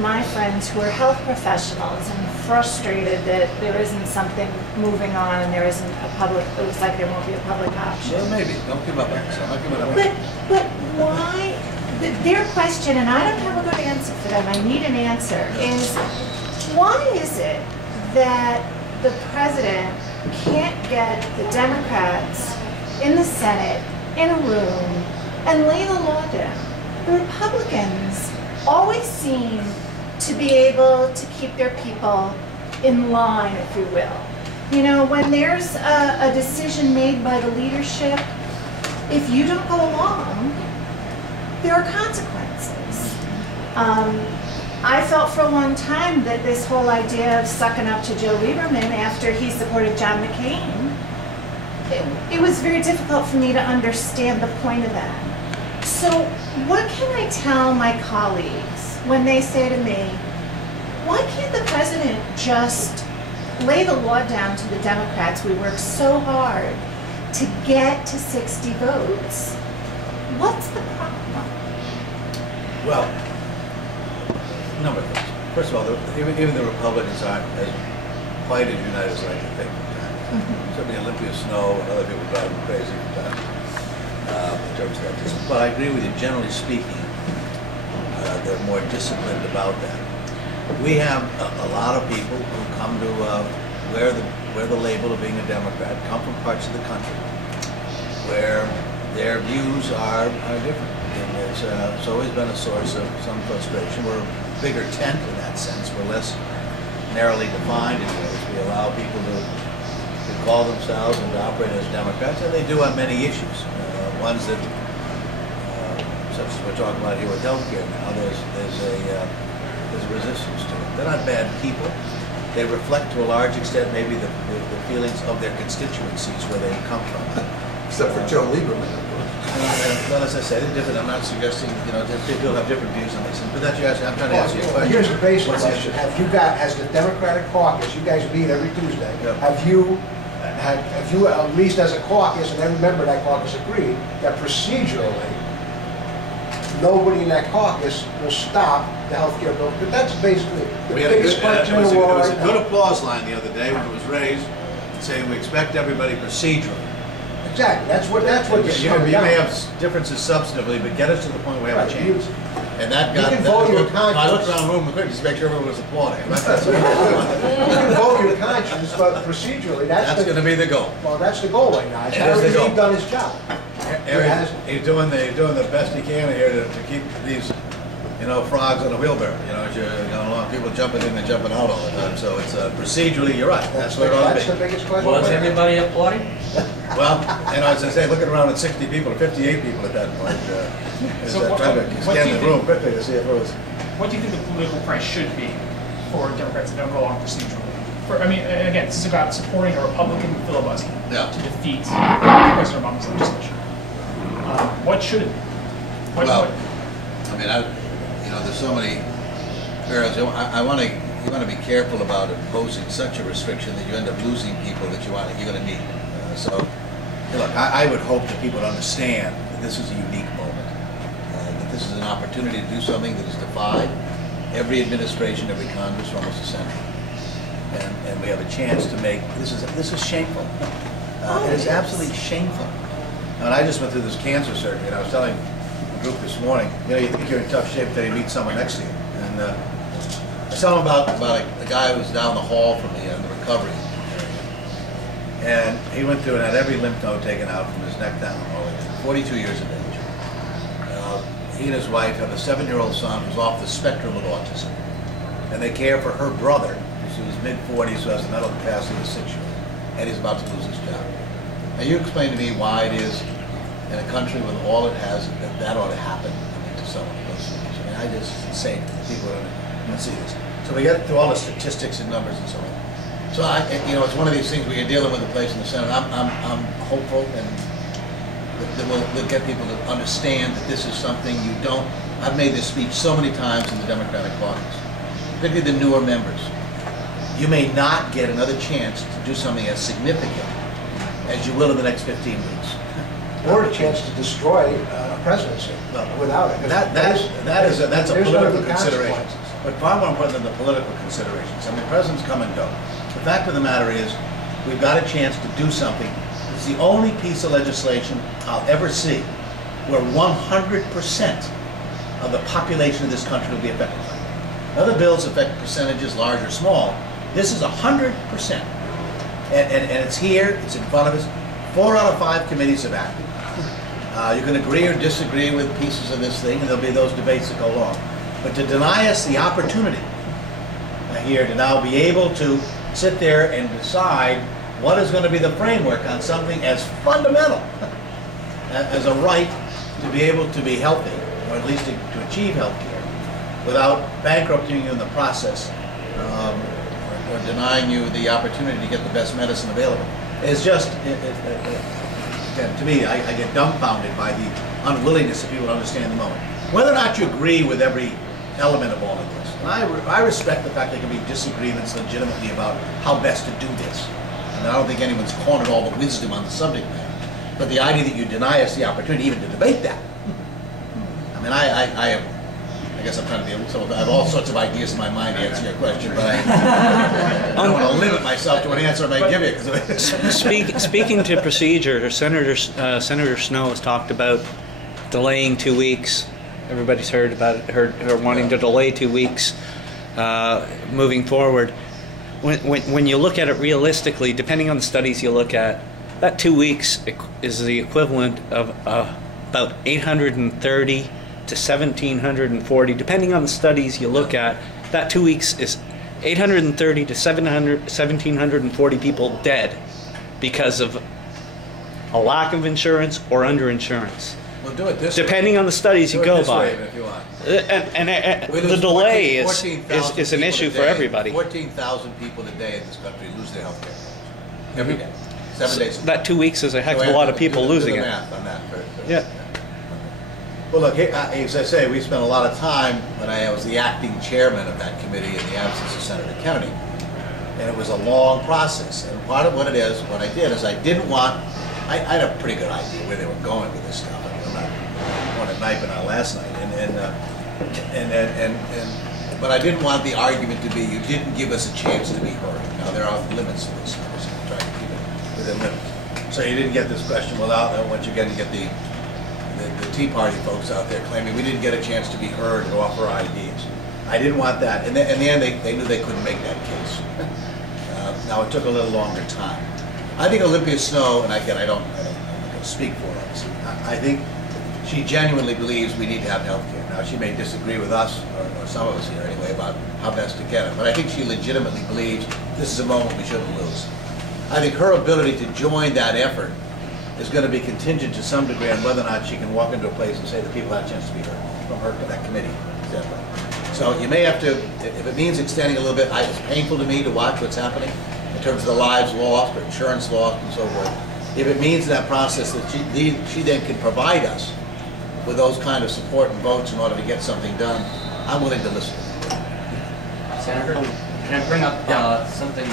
my friends who are health professionals and frustrated that there isn't something moving on and there isn't a public, it looks like there won't be a public option. Well, maybe. Don't give up on yourself. I'll give it up. But why, their question, and I don't have a good answer for them, I need an answer, is why is it that the president can't get the Democrats in the Senate in a room and lay the law down? The Republicans always seem to be able to keep their people in line, if you will. You know, when there's a decision made by the leadership, if you don't go along, there are consequences. I felt for a long time that this whole idea of sucking up to Joe Lieberman after he supported John McCain, it was very difficult for me to understand the point of that. So what can I tell my colleagues when they say to me, why can't the president just lay the law down to the Democrats? We work so hard to get to 60 votes. What's the problem? Well, a number of things. First of all, even the Republicans aren't as quite as united as I like to think. Certainly Olympia Snowe and other people drive me crazy with that. In terms of that. But I agree with you, generally speaking, they're more disciplined about that. We have a lot of people who come to wear the label of being a Democrat, come from parts of the country where their views are different. And it's always been a source of some frustration. We're a bigger tent in that sense. We're less narrowly defined in ways. We allow people to call themselves and to operate as Democrats, and they do on many issues. Ones that, such as we're talking about here with healthcare now, there's a resistance to it. They're not bad people. They reflect to a large extent maybe the feelings of their constituencies where they come from. Except for Joe Lieberman, of course. Well, as I said, they're different. I'm not suggesting, people have different views on these things, but that's I'm trying to answer your question. Here's the basic question. Has the Democratic caucus, you guys meet every Tuesday, yep. have you, at least as a caucus, and every member of that caucus agreed, that procedurally, nobody in that caucus will stop the healthcare bill? But that's basically the biggest question in the world. It was a good applause line the other day when it was raised, saying we expect everybody procedurally. Exactly. That's what this is You may have differences substantively, but get us to the point where we have a change. And that got. You can vote your conscience. I looked around the room quick just to make sure everyone was applauding. You can vote your conscience, but procedurally, that's going to be the goal. Well, that's the goal right now. He's done his job. He's doing the best he can here to keep these, frogs on a wheelbarrow. As you're going along, people jumping in and jumping out all the time. So it's procedurally, you're right. That's where it ought to be. That's the biggest question. Was everybody applauding? Well, as I say, looking around at 60 people or 58 people at that point, trying to scan the room quickly to see if it was. What do you think the political price should be for Democrats that don't go along procedurally? Again, this is about supporting a Republican filibuster to defeat President Obama's legislation. What should it be? There's so many areas. You want to be careful about imposing such a restriction that you end up losing people that you're going to need. So, look, I would hope that people would understand that this is a unique moment, that this is an opportunity to do something that has defied every administration, every Congress for almost a century, and we have a chance to make this is shameful. It is absolutely shameful. And I just went through this cancer surgery, and I was telling the group this morning, you think you're in tough shape until you meet someone next to you, and I was telling them about a guy who was down the hall from me in the recovery. And he went through and had every lymph node taken out from his neck down, 42 years of age. He and his wife have a 7-year-old son who's off the spectrum of autism. And they care for her brother, who's in his mid-40s, who has the mental capacity of a 6-year-old. And he's about to lose his job. Now you explain to me why it is in a country with all it has that ought to happen to someone who goes through this. I just say to people don't see this. So we get through all the statistics and numbers and so on. So it's one of these things where you're dealing with a place in the Senate. I'm hopeful and that we'll get people to understand that this is something you don't. I've made this speech so many times in the Democratic caucus, particularly the newer members. You may not get another chance to do something as significant as you will in the next 15 weeks. Or a chance to destroy a presidency without it. That's a political consideration. but far more important than the political considerations. I mean, presidents come and go. The fact of the matter is, we've got a chance to do something. It's the only piece of legislation I'll ever see where 100% of the population of this country will be affected by it. Other bills affect percentages, large or small. This is 100%. And it's here, it's in front of us. 4 out of 5 committees have acted. You can agree or disagree with pieces of this thing, and there'll be those debates that go along. But to deny us the opportunity here to now be able to sit there and decide what is going to be the framework on something as fundamental as a right to be able to be healthy, or at least to achieve health care, without bankrupting you in the process, or denying you the opportunity to get the best medicine available. It's just, again, to me, I get dumbfounded by the unwillingness of people to understand the moment. Whether or not you agree with every element of all of this, and I respect the fact there can be disagreements legitimately about how best to do this. And I don't think anyone's cornered all the wisdom on the subject matter. But the idea that you deny us the opportunity even to debate that, I mean, I guess I'm trying to be, I have all sorts of ideas in my mind to answer your question, but I don't want to limit myself to an answer I may give you. Speaking to procedure, Senator Snowe has talked about delaying 2 weeks. Everybody's heard about it, her wanting to delay 2 weeks moving forward. When you look at it realistically, depending on the studies you look at, that 2 weeks is the equivalent of about 830 to 1,740, depending on the studies you look at. That 2 weeks is 830 to 1,740 people dead because of a lack of insurance or underinsurance. We'll do it this depending way. on the studies you go by. If you want. And the delay is an issue for everybody. 14,000 people a day in this country lose their health care every day. 7 days. That 2 weeks is a heck of a lot of people losing it. Math on that. Yeah. Well, look, as I say, we spent a lot of time when I was the acting chairman of that committee in the absence of Senator Kennedy, and it was a long process. And part of what it is, what I did is I didn't want. I had a pretty good idea where they were going with this stuff. I mean, I'm not going to knife on last night, but I didn't want the argument to be you didn't give us a chance to be heard. Now there are limits to this. I'm just trying to keep it within limits. So you didn't get this question without. Once you get the Tea Party folks out there claiming we didn't get a chance to be heard or offer ideas. I didn't want that. And in the end, they knew they couldn't make that case. Now it took a little longer time. I think Olympia Snowe, and again, I'm not going to speak for her. I think she genuinely believes we need to have health care. Now, she may disagree with us, or some of us here anyway, about how best to get it. But I think she legitimately believes this is a moment we shouldn't lose. I think her ability to join that effort is going to be contingent to some degree on whether or not she can walk into a place and say the people had a chance to be heard from her, that committee. So you may have to, if it means extending a little bit, it's painful to me to watch what's happening in terms of the lives lost or insurance lost and so forth. If it means in that process that she then can provide us with those kind of support and votes in order to get something done, I'm willing to listen. Senator, can I bring up something